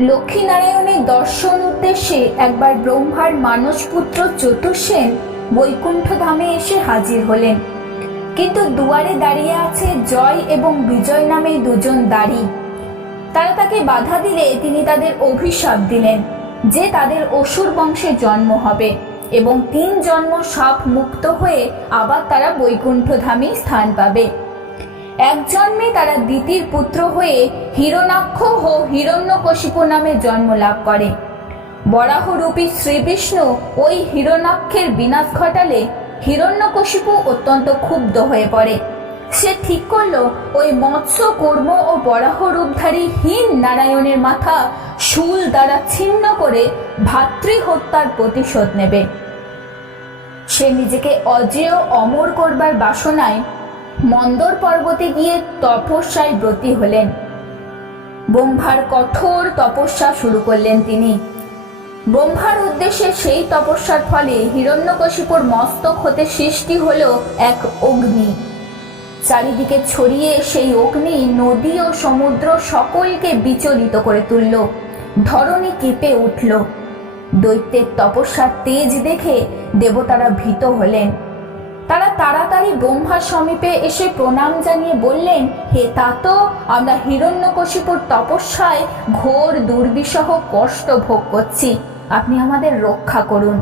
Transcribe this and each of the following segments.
লক্ষ্মীনারায়ণের দর্শন উদ্দেশ্যে একবার ব্রহ্মার মানসপুত্র চতুর্সেন বৈকুণ্ঠ ধামে এসে হাজির হলেন। কিন্তু দুয়ারে দাঁড়িয়ে আছে জয় এবং বিজয় নামে দুজন দাঁড়ি। তারা তাকে বাধা দিলে তিনি তাদের অভিশাপ দিলেন যে তাদের অসুর বংশে জন্ম হবে এবং 3 জন্ম সাপ মুক্ত হয়ে আবার তারা বৈকুণ্ঠ ধামেই স্থান পাবে। এক জন্মে তারা দিতির পুত্র হয়ে হিরণ্যাক্ষ ও হিরণ্যকশিপু নামে জন্ম লাভ করে। বরাহরূপী শ্রীবিষ্ণু ওই হিরণ্যাক্ষের বিনাশ ঘটালে হিরণ্যকশিপু অত্যন্ত ক্ষুব্ধ হয়ে পড়ে। সে ঠিক করল ওই মৎস্য কূর্ম ও বরাহ রূপধারী হীন নারায়ণের মাথা শূল দ্বারা ছিন্ন করে ভাতৃহত্যার প্রতিশোধ নেবে। সে নিজেকে অজেয় অমর করবার বাসনায় মন্দর পর্বতে গিয়ে তপস্যায় ব্রতী হলেন। ব্রহ্মার কঠোর তপস্যা শুরু করলেন তিনি। ব্রহ্মার উদ্দেশ্যে সেই তপস্যার ফলে হিরণ্যকশিপুর মস্তক হতে সৃষ্টি হলো এক অগ্নি। চারিদিকে ছড়িয়ে সেই অগ্নি নদী ও সমুদ্র সকলকে বিচলিত করে তুলল। ধরণী কেঁপে উঠল। দৈত্যের তপস্যার তেজ দেখে দেবতারা ভীত হলেন। তারা তাড়াতাড়ি ব্রহ্মার সমীপে এসে প্রণাম জানিয়ে বললেন, হে তাত, আমরা হিরণ্যকশিপুর তপস্যায় ঘোর দুর্বিষহ কষ্ট ভোগ করছি, আপনি আমাদের রক্ষা করুন।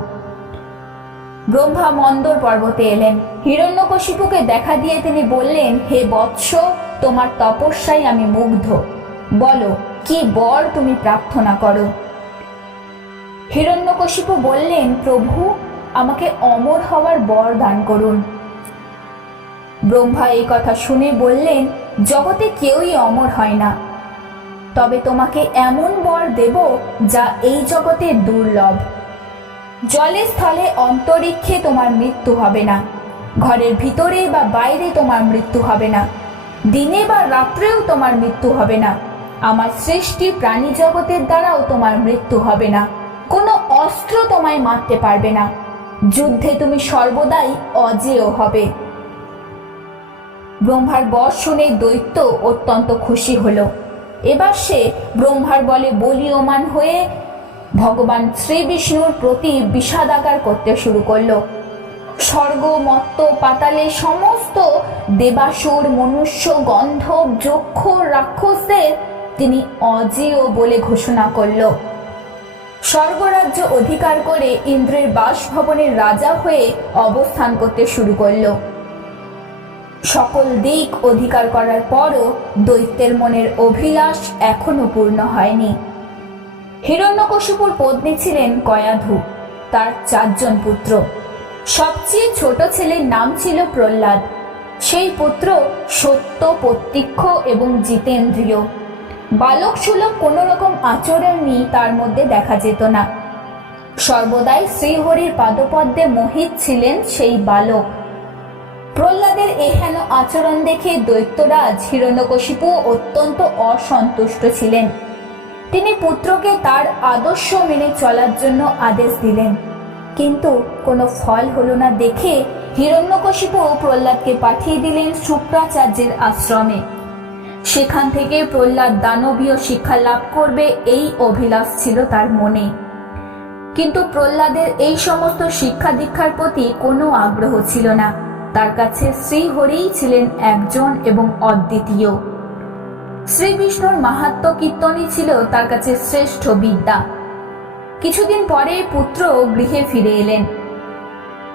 ব্রহ্মা মন্দর পর্বতে এলেন। হিরণ্যকশিপুকে দেখা দিয়ে তিনি বললেন, হে বৎস, তোমার তপস্যায় আমি মুগ্ধ, বলো কি বর তুমি প্রার্থনা করো। হিরণ্যকশিপু বললেন, প্রভু, আমাকে অমর হওয়ার বর দান করুন। ব্রহ্মা এই কথা শুনে বললেন, জগতে কেউই অমর হয় না, তবে তোমাকে এমন বর দেব যা এই জগতে দুর্লভ। জলে স্থলে অন্তরিক্ষে তোমার মৃত্যু হবে না, ঘরের ভিতরে বা বাইরে তোমার মৃত্যু হবে না, দিনে বা রাত্রেও তোমার মৃত্যু হবে না, আমার সৃষ্টি প্রাণী জগতের দ্বারাও তোমার মৃত্যু হবে না, কোনো অস্ত্র তোমায় মারতে পারবে না, যুদ্ধে তুমি সর্বদাই অজেয় হবে। ব্রহ্মার বর শুনে দৈত্য অত্যন্ত খুশি হলো। এবার সে ব্রহ্মার বলে বলীয়মান হয়ে ভগবান শ্রীবিষ্ণুর প্রতি বিষাদাগার করতে শুরু করলো। স্বর্গ, মর্ত্য, পাতালে সমস্ত দেবাসুর, মনুষ্য, গন্ধর্ব, যক্ষ, রাক্ষসদের তিনি অজেয় বলে ঘোষণা করল। স্বর্গরাজ্য অধিকার করে ইন্দ্রের বাসভবনের রাজা হয়ে অবস্থান করতে শুরু করল। সকল দিক অধিকার করার পরও দৈত্যের মনের অভিলাষ এখনো পূর্ণ হয়নি। হিরণ্যকশিপুর পত্নী ছিলেন কয়াধু, তার 4 জন পুত্র। সবচেয়ে ছোট ছেলের নাম ছিল প্রহ্লাদ। সেই পুত্র সত্য, প্রত্যক্ষ এবং জিতেন্দ্রিয়। বালক সুলভ কোন রকম আচরণই তার মধ্যে দেখা যেত না। সর্বদাই শ্রীহরির পাদপদ্মে মোহিত ছিলেন সেই বালক। প্রহ্লাদের এহেন আচরণ দেখে দৈত্যরাজ হিরণ্যকশিপু অত্যন্ত অসন্তুষ্ট ছিলেন। তিনি পুত্রকে তার আদর্শ মেনে চলার জন্য আদেশ দিলেন, কিন্তু কোনো ফল হলো না দেখে হিরণ্যকশিপু প্রহ্লাদকে পাঠিয়ে দিলেন শুক্রাচার্যের আশ্রমে। সেখান থেকে প্রহ্লাদ দানবীয় শিক্ষা লাভ করবে এই অভিলাষ ছিল তার মনে। কিন্তু প্রহ্লাদের এই সমস্ত শিক্ষা দীক্ষার প্রতি কোনো আগ্রহ ছিল না। তার কাছে শ্রীহরিই ছিলেন একজন এবং অদ্বিতীয়। শ্রী বিষ্ণুর মাহাত্ম্য কীর্তনই ছিল তার কাছে শ্রেষ্ঠ বিদ্যা। কিছুদিন পরে পুত্র গৃহে ফিরে এলেন।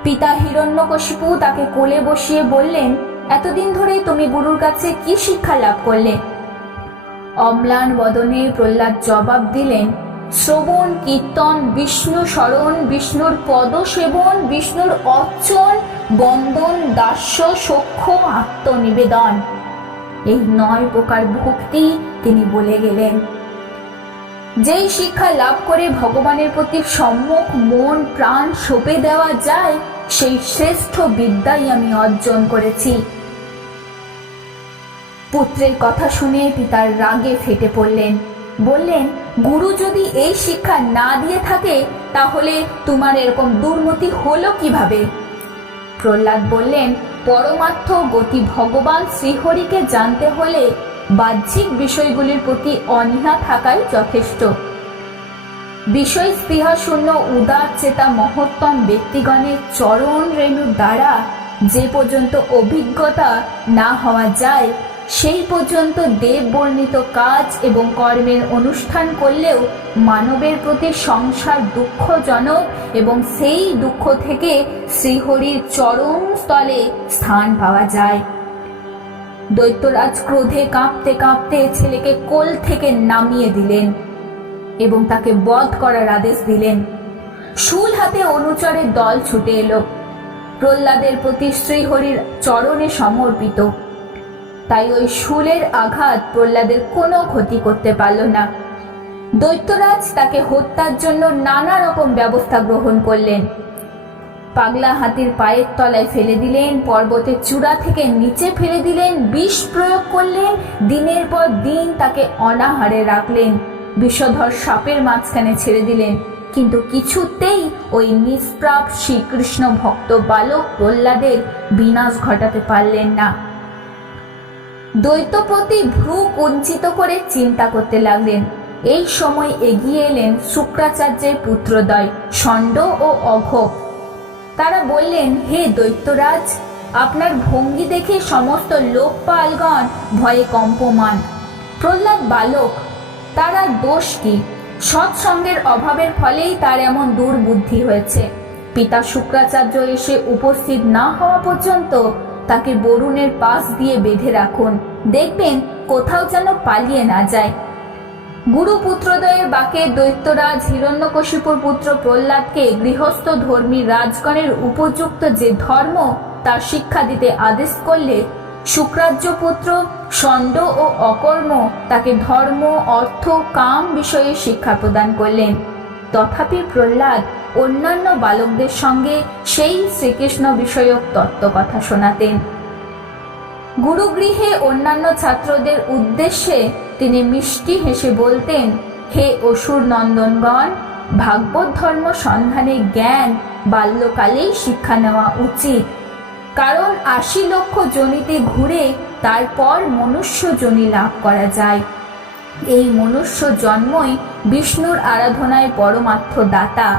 পিতা হিরণ্যকশিপু তাকে কোলে বসিয়ে বললেন, এতদিন ধরে তুমি গুরুর কাছে কি শিক্ষা লাভ করলে? অম্লান বদনে প্রহ্লাদ জবাব দিলেন, শ্রবণ, কীর্তন, বিষ্ণু স্মরণ, বিষ্ণুর পদ সেবন, বিষ্ণুর অর্চন, বন্দন, দাস্য, সখ্য, আত্মনিবেদন, এই 9 প্রকার ভক্তি তিনি বলে গেলেন। যেই শিক্ষা লাভ করে ভগবানের প্রতি সম্মুখ মন প্রাণ সঁপে দেওয়া যায়, সেই শ্রেষ্ঠ বিদ্যাই আমি অর্জন করেছি। পুত্রের কথা শুনে পিতার রাগে ফেটে পড়লেন। বললেন, গুরু যদি এই শিক্ষা না দিয়ে থাকে তাহলে তোমার এরকম দুর্মতি হলো কিভাবে? প্রহ্লাদ বললেন, পরমার্থ গতি ভগবান শ্রীহরিকে জানতে হলে বাহ্যিক বিষয়গুলির প্রতি অনীহা থাকাই যথেষ্ট। বিষয় স্পৃহা শূন্য উদার চেতা মহত্তম ব্যক্তিগণের চরণ রেণুর দ্বারা যে পর্যন্ত অভিজ্ঞতা না হওয়া যায়, সেই পর্যন্ত দেব বর্ণিত কাজ এবং কর্মের অনুষ্ঠান করলেও মানবের প্রতি সংসার দুঃখজনক এবং সেই দুঃখ থেকে শ্রীহরির চরম স্থলে স্থান পাওয়া যায়। দৈত্যরাজ ক্রোধে কাঁপতে কাঁপতে ছেলেকে কোল থেকে নামিয়ে দিলেন এবং তাকে বধ করার আদেশ দিলেন। শূল হাতে অনুচরের দল ছুটে এলো, প্রহ্লাদের প্রতি শ্রীহরির চরণে সমর্পিত। তাই ওই শূলের আঘাত প্রহ্লাদের কোনো ক্ষতি করতে পারল না। দৈত্যরাজ তাকে হত্যার জন্য নানা রকম ব্যবস্থা গ্রহণ করলেন। পাগলা হাতির পায়ের তলায় ফেলে দিলেন, পর্বতের চূড়া থেকে নিচে ফেলে দিলেন, বিষ প্রয়োগ করলেন, দিনের পর দিন তাকে অনাহারে রাখলেন, বিষধর সাপের মাঝখানে ছেড়ে দিলেন, কিন্তু কিছুতেই ওই নিষ্প্রাপ শ্রীকৃষ্ণ ভক্ত বালক প্রহ্লাদের বিনাশ ঘটাতে পারলেন না। দৈত্যপতি ভ্রু কুঞ্চিত করে চিন্তা করতে লাগলেন। এই সময় এগিয়ে এলেন শুক্রাচার্যের পুত্রদ্বয় ষণ্ড ও অঘ। তারা বললেন, হে দৈত্যরাজ, আপনার ভঙ্গি দেখে সমস্ত লোকপালগণ ভয়ে কম্পমান। প্রহ্লাদ বালক, তার আর দোষ কি? সৎসঙ্গের অভাবের ফলেই তার এমন দুর্বুদ্ধি হয়েছে। পিতা শুক্রাচার্য এসে উপস্থিত না হওয়া পর্যন্ত তাকে বরুণের পাশ দিয়ে বেঁধে রাখুন, দেখবেন কোথাও যেন পালিয়ে না যায়। গুরু পুত্রদ্বয়ের বাকে দৈত্যরাজ হিরণ্যকশিপুর পুত্র প্রহ্লাদকে গৃহস্থ ধর্মী রাজগণের উপযুক্ত যে ধর্ম তার শিক্ষা দিতে আদেশ করলে শুক্রাজ্য পুত্র ষণ্ড ও অকর্ম তাকে ধর্ম, অর্থ, কাম বিষয়ে শিক্ষা প্রদান করলেন। তথাপি প্রহ্লাদ অন্যান্য বালকদের সঙ্গে সেই শ্রীকৃষ্ণ বিষয়ক তত্ত্ব কথা শোনাতেন। গুরুগৃহে অন্যান্য ছাত্রদের উদ্দেশ্যে তিনি মিষ্টি হেসে বলতেন, হে অসুর নন্দনগণ, ভাগবত ধর্ম সন্ধানে জ্ঞান বাল্যকালেই শিক্ষা নেওয়া উচিত, কারণ ৮০ লক্ষ যোনিতে ঘুরে তারপর মনুষ্য যোনি লাভ করা যায়। এই মনুষ্য জন্মই বিষ্ণুর আরাধনায় পরমার্থ দাতা।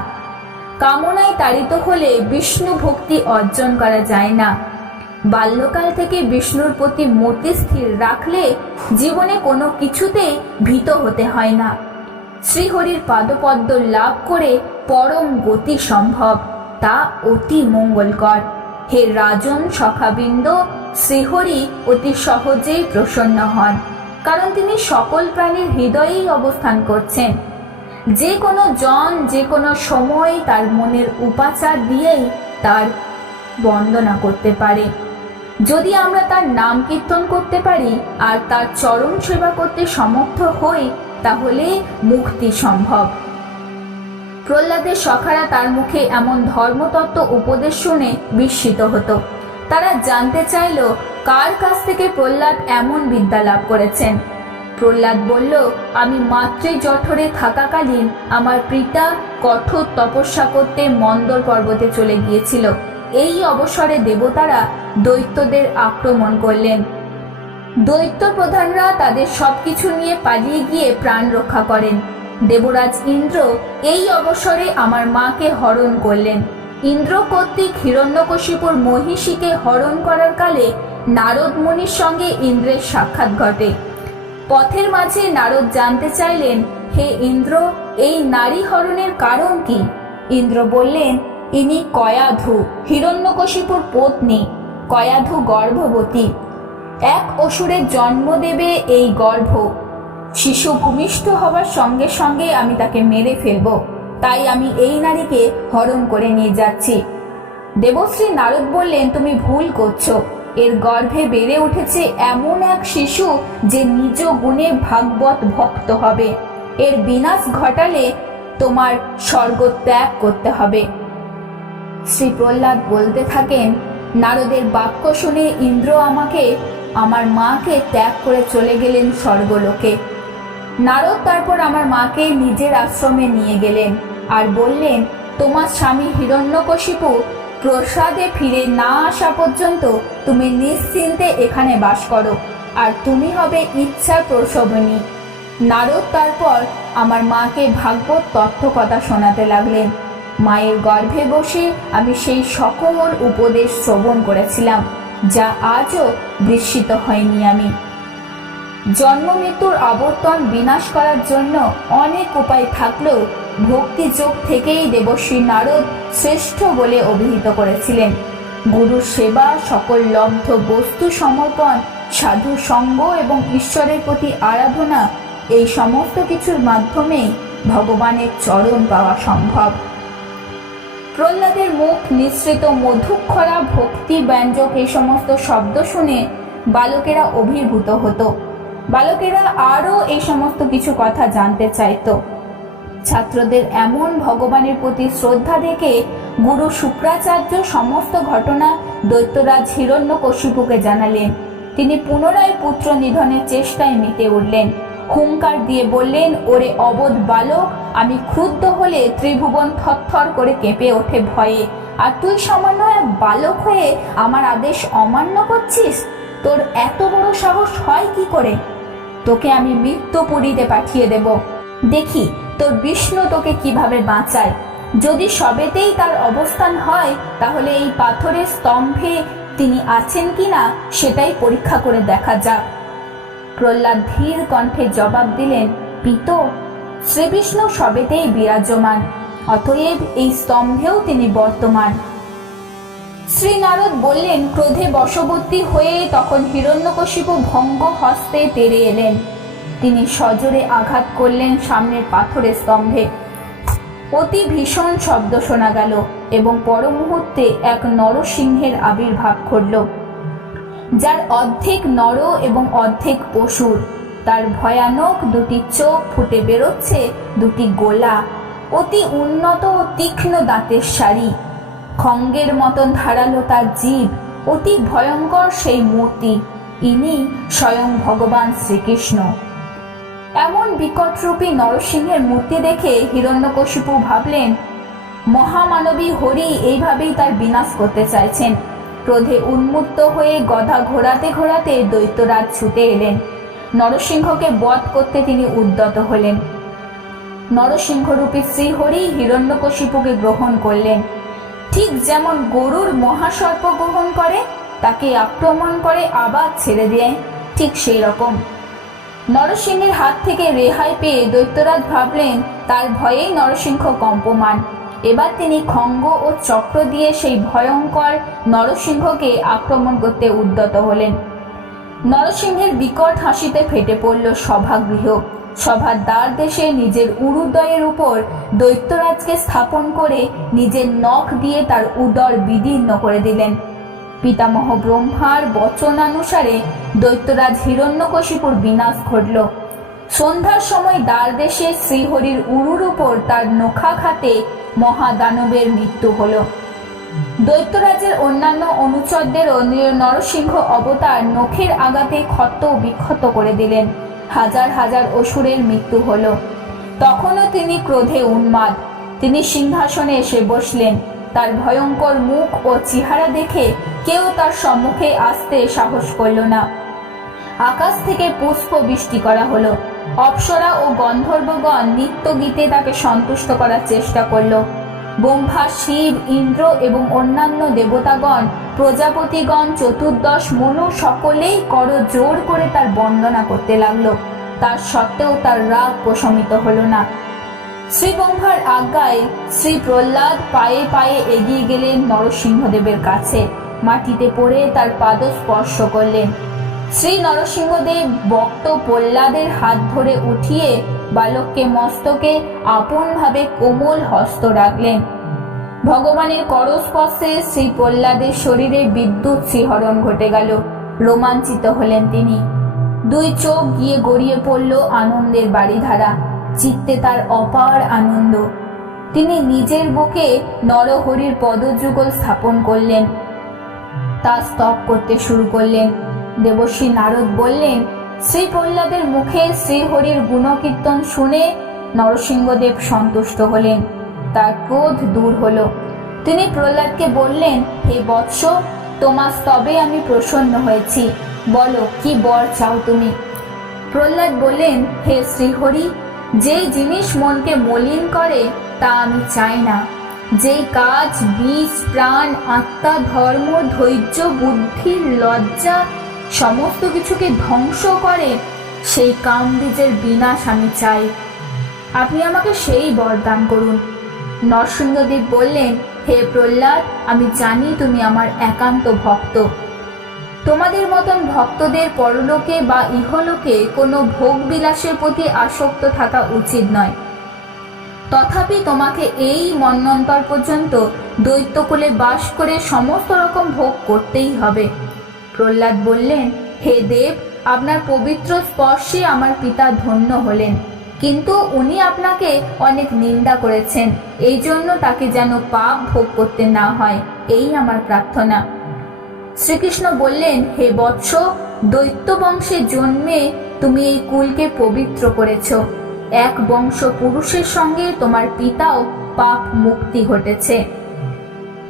কামনায় তাড়িত হলে বিষ্ণু ভক্তি অর্জন করা যায় না। বাল্যকাল থেকে বিষ্ণুর প্রতি মতি স্থির রাখলে জীবনে কোনো কিছুতেই ভীত হতে হয় না। শ্রীহরির পাদপদ্ম লাভ করে পরম গতি সম্ভব, তা অতি মঙ্গলকর। হে রাজন সখাবৃন্দ, শ্রীহরি অতি সহজেই প্রসন্ন হন, কারণ তিনি সকল প্রাণীর হৃদয়েই অবস্থান করছেন। যে কোনো জন যে কোনো সময় তার মনের উপাচার দিয়েই তার বন্দনা করতে পারে। যদি আমরা তার নাম কীর্তন করতে পারি আর তার চরণ সেবা করতে সমর্থ হই, তাহলে মুক্তি সম্ভব। প্রহ্লাদের সখারা তার মুখে এমন ধর্মতত্ত্ব উপদেশ শুনে বিস্মিত হতো। তারা জানতে চাইল কার কাছ থেকে প্রহ্লাদ এমন বিদ্যা লাভ করেছেন। প্রহ্লাদ বলল, আমি মাতৃ জঠরে থাকাকালীন আমার পিতা কঠোর তপস্যা করতে মন্দর পর্বতে চলে গিয়েছিল। এই অবসরে দেবতারা দৈত্যদের আক্রমণ করলেন। দৈত্য প্রধানরা তাদের সবকিছু নিয়ে পালিয়ে গিয়ে প্রাণ রক্ষা করেন। দেবরাজ ইন্দ্র এই অবসরে আমার মাকে হরণ করলেন। ইন্দ্র কর্তৃক হিরণ্যকশিপুর মহিষীকে হরণ করার কালে নারদ মুনির সঙ্গে ইন্দ্রের সাক্ষাৎ ঘটে। পথের মাঝে নারদ জানতে চাইলেন, হে ইন্দ্র, এই নারী হরণের কারণ কি? ইন্দ্র বললেন, ইনি কয়াধু, হিরণ্যকশিপুর পত্নী। কয়াধু গর্ভবতী। এক অসুরের জন্ম দেবে এই গর্ভ। শিশু ভূমিষ্ঠ হওয়ার সঙ্গে সঙ্গে আমি তাকে মেরে ফেলব, তাই আমি এই নারীকে হরণ করে নিয়ে যাচ্ছি। দেবশ্রী নারদ বললেন, তুমি ভুল করছো। এর গর্ভে বেড়ে উঠেছে এমন এক শিশু যে নিজ গুণে ভাগবত ভক্ত হবে। এর বিনাশ ঘটালে তোমার স্বর্গ ত্যাগ করতে হবে। শ্রী প্রহ্লাদ বলতে থাকেন, নারদের বাক্য শুনে ইন্দ্র আমার মাকে ত্যাগ করে চলে গেলেন স্বর্গলোকে। নারদ তারপর আমার মাকে নিজের আশ্রমে নিয়ে গেলেন আর বললেন, তোমার স্বামী হিরণ্যকশিপু প্রসাদে ফিরে না আসা পর্যন্ত তুমি নিশ্চিন্তে এখানে বাস করো। আর তুমি হবে ইচ্ছার প্রসবনী। নারদ তারপর আমার মাকে ভাগবত তথ্য কথা শোনাতে লাগলেন। মায়ের গর্ভে বসে আমি সেই সকল উপদেশ শ্রবণ করেছিলাম, যা আজও বিস্মিত হয়নি আমি। জন্ম মৃত্যুর আবর্তন বিনাশ করার জন্য অনেক উপায় থাকলেও ভক্তিযোগ থেকেই দেবশ্রী নারদ শ্রেষ্ঠ বলে অভিহিত করেছিলেন। গুরুর সেবা, সকল লব্ধ বস্তু সমর্পণ, সাধু সঙ্গ এবং ঈশ্বরের প্রতি আরাধনা, এই সমস্ত কিছুর মাধ্যমেই ভগবানের চরণ পাওয়া সম্ভব। প্রহ্লাদের মুখ নিঃসৃত মধুক্ষরা ভক্তি ব্যঞ্জক এই সমস্ত শব্দ শুনে বালকেরা অভিভূত হতো। বালকেরা আরও এই সমস্ত কিছু কথা জানতে চাইত। ছাত্রদের এমন ভগবানের প্রতি শ্রদ্ধা দেখে গুরু শুক্রাচার্য সমস্ত ঘটনা দৈত্যরাজ হিরণ্যকশিপুকে জানালেন। তিনি পুনরায় পুত্র নিধনের চেষ্টায় মেতে উঠলেন। হুঙ্কার দিয়ে বললেন, ওরে অবোধ বালক, আমি ক্রুদ্ধ হলে ত্রিভুবন থরথর করে কেঁপে ওঠে ভয়ে, আর তুই সামান্য এক বালক হয়ে আমার আদেশ অমান্য করছিস? তোর এত বড় সাহস হয় কি করে? তোকে আমি মৃত্যুপুরীতে পাঠিয়ে দেব, দেখি তোর বিষ্ণু তোকে কিভাবে বাঁচায়। যদি সবেতেই তার অবস্থান হয়, তাহলে এই পাথরের স্তম্ভে তিনি আছেন কিনা সেটাই পরীক্ষা করে দেখা যাক। প্রহ্লাদ ধীর কণ্ঠে জবাব দিলেন, পিত, শ্রীবিষ্ণু সবেতেই বিরাজমান, অতএব এই স্তম্ভেও তিনি বর্তমান। শ্রী নারদ বললেন, ক্রোধে বশবর্তী হয়ে তখন হিরণ্যকশিপু ভঙ্গ হস্তে তেড়ে এলেন। তিনি সজোরে আঘাত করলেন সামনের পাথরের স্তম্ভে। অতি ভীষণ শব্দ শোনা গেল এবং পর মুহূর্তে এক নরসিংহের আবির্ভাব ঘটল, যার অর্ধেক নর এবং অর্ধেক পশুর। তার ভয়ানক দুটি চোখ, ফুটে বেরোচ্ছে দুটি গোলা, অতি উন্নত ও তীক্ষ্ণ দাঁতের সারি, খঙ্গের মতন ধারালো তার জিভ, অতি ভয়ঙ্কর সেই মূর্তি। ইনি স্বয়ং ভগবান শ্রীকৃষ্ণ। এমন বিকটরূপী নরসিংহের মূর্তি দেখে হিরণ্যকশিপু ভাবলেন, মহামানবী হরি এইভাবেই তার বিনাশ করতে চাইছেন। ক্রোধে উন্মত্ত হয়ে গদা ঘোরাতে ঘোরাতে দৈত্যরাজ ছুটে এলেন। নরসিংহকে বধ করতে তিনি উদ্যত হলেন। নরসিংহরূপী শ্রীহরি হিরণ্যকশিপুকে গ্রহণ করলেন। ঠিক যেমন গরুর মহাসর্প গ্রহণ করে, তাকে আক্রমণ করে আবার ছেড়ে দেয়, ঠিক সেই রকম। নরসিংহের হাত থেকে রেহাই পেয়ে দৈত্যরাজ ভাবলেন তার ভয়েই নরসিংহ কম্পমান। এবার তিনি খঙ্গ ও চক্র দিয়ে সেই ভয়ঙ্কর নরসিংহকে আক্রমণ করতে উদ্যত হলেন। নরসিংহের বিকট হাসিতে ফেটে পড়ল সভাগৃহ। সভার দ্বার দেশে নিজের উরুদয়ের উপর দৈত্যরাজকে স্থাপন করে নিজের নখ দিয়ে তার উদর বিদীর্ণ করে দিলেন। পিতামহ ব্রহ্মার বচনানুসারে দৈত্যরাজ হিরণ্যকশিপুর বিনাশ ঘটল। সন্ধ্যার সময় দ্বার দেশে শ্রীহরির উরুর উপর তার নখাঘাতে মহাদানবের মৃত্যু হল। দৈত্যরাজের অন্যান্য অনুচরদেরও নরসিংহ অবতার নখের আঘাতে ক্ষত বিক্ষত করে দিলেন। হাজার হাজার অসুরের মৃত্যু হল। তখনও তিনি ক্রোধে উন্মাদ। তিনি সিংহাসনে এসে বসলেন। তার ভয়ঙ্কর মুখ ও চেহারা দেখে কেউ তার সম্মুখে আসতে সাহস করল না। আকাশ থেকে পুষ্প বৃষ্টি করা হলো। অপ্সরা ও গন্ধর্বগণ নিত্য গীতে তাকে সন্তুষ্ট করার চেষ্টা করল। ব্রহ্মা, শিব, ইন্দ্র এবং অন্যান্য দেবতাগণ, প্রজাপতিগণ, চতুর্দশ মনু সকলেই করজোড় করে তার বন্দনা করতে লাগলো। তার সত্ত্বেও তার রাগ প্রশমিত হলো না। শ্রী ব্রহ্মার আজ্ঞায় শ্রী প্রহ্লাদ পায়ে পায়ে এগিয়ে গেলেন নরসিংহদেবের কাছে। মাটিতে পড়ে তার পাদ স্পর্শ করলেন। শ্রী নরসিংহদেব ভক্ত প্রহ্লাদের হাত ধরে উঠিয়ে বালককে মস্তকে আপনভাবে কোমল হস্ত রাখলেন। ভগবানের করস্পর্শে শ্রী প্রহ্লাদের শরীরে বিদ্যুৎ শিহরণ ঘটে গেল। রোমাঞ্চিত হলেন তিনি। দুই চোখ গিয়ে গড়িয়ে পড়ল আনন্দের বাড়িধারা। চিত্তে তার অপার আনন্দ। তিনি নিজের বুকে নরহরির পদযুগল স্থাপন করলেন। তা স্তব করতে শুরু করলেন। দেবশ্রী নারদ বললেন, শ্রী প্রহ্লাদের মুখে শ্রীহরির গুণকীর্তন শুনে নরসিংহদেব সন্তুষ্ট হলেন। তার ক্রোধ দূর হলো। তিনি প্রহ্লাদকে বললেন, হে বৎস, তোমার স্তবে আমি প্রসন্ন হয়েছি। বলো কি বর চাও তুমি? প্রহ্লাদ বললেন, হে শ্রীহরি, যেই জিনিস মনকে মলিন করে তা আমি চাই না। যেই কাজ বীজ, প্রাণ, আত্মা, ধর্ম, ধৈর্য, বুদ্ধি, লজ্জা সমস্ত কিছুকে ধ্বংস করে, সেই কাম বীজের বিনাশ আমি চাই। আপনি আমাকে সেই বরদান করুন। নরসিংহদেব বললেন, হে প্রহ্লাদ, আমি জানি তুমি আমার একান্ত ভক্ত। তোমাদের মতন ভক্তদের পরলোকে বা ইহলোকে কোনো ভোগ বিলাসের প্রতি আসক্ত থাকা উচিত নয়। তথাপি তোমাকে এই মন্বন্তর পর্যন্ত দৈত্যকুলে বাস করে সমস্ত রকম ভোগ করতেই হবে। প্রহ্লাদ বললেন, হে দেব, আপনার পবিত্র স্পর্শে আমার পিতা ধন্য হলেন, কিন্তু উনি আপনাকে অনেক নিন্দা করেছেন, এই জন্য তাকে যেন পাপ ভোগ করতে না হয়, এই আমার প্রার্থনা। শ্রীকৃষ্ণ বললেন, হে বৎস, দৈত্য বংশে জন্মে তুমি এই কুলকে পবিত্র করেছ। এক বংশ পুরুষের সঙ্গে তোমার পিতাও পাপ মুক্তি ঘটেছে।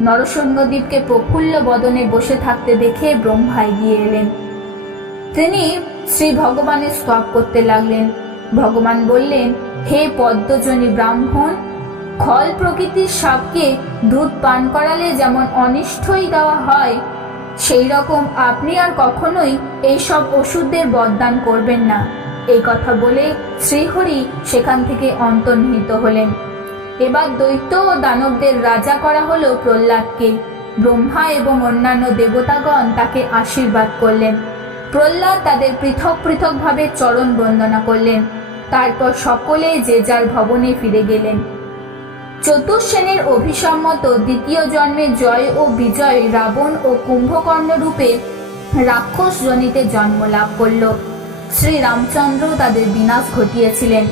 নরসিংহদেবকে প্রফুল্ল বদনে বসে থাকতে দেখে ব্রহ্মা এগিয়ে এলেন। তিনি শ্রী ভগবানের স্তব করতে লাগলেন। ভগবান বললেন, হে পদ্মজনী ব্রাহ্মণ, খল প্রকৃতির সাপকে দুধ পান করালে যেমন অনিষ্টই দেওয়া হয়, সেই রকম আপনি আর কখনোই এইসব ওষুধদের বরদান করবেন না। এই কথা বলে শ্রীহরি সেখান থেকে অন্তর্হিত হলেন। এবার দৈত্য ও দানবদের রাজা করা হলো প্রহ্লাদকে। ব্রহ্মা এবং অন্যান্য দেবতাগণ তাকে আশীর্বাদ করলেন। প্রহ্লাদ তাদের পৃথক পৃথকভাবে চরণ বন্দনা করলেন। তারপর সকলে যে যার ভবনে ফিরে গেলেন। চতুর্শ্রেণীর অভিসম্মত দ্বিতীয় জন্মে জয় ও বিজয় রাবণ ও কুম্ভকর্ণ রূপে রাক্ষস জনিতে জন্ম লাভ করল। শ্রী রামচন্দ্র তাদের বিনাশ ঘটিয়েছিলেন।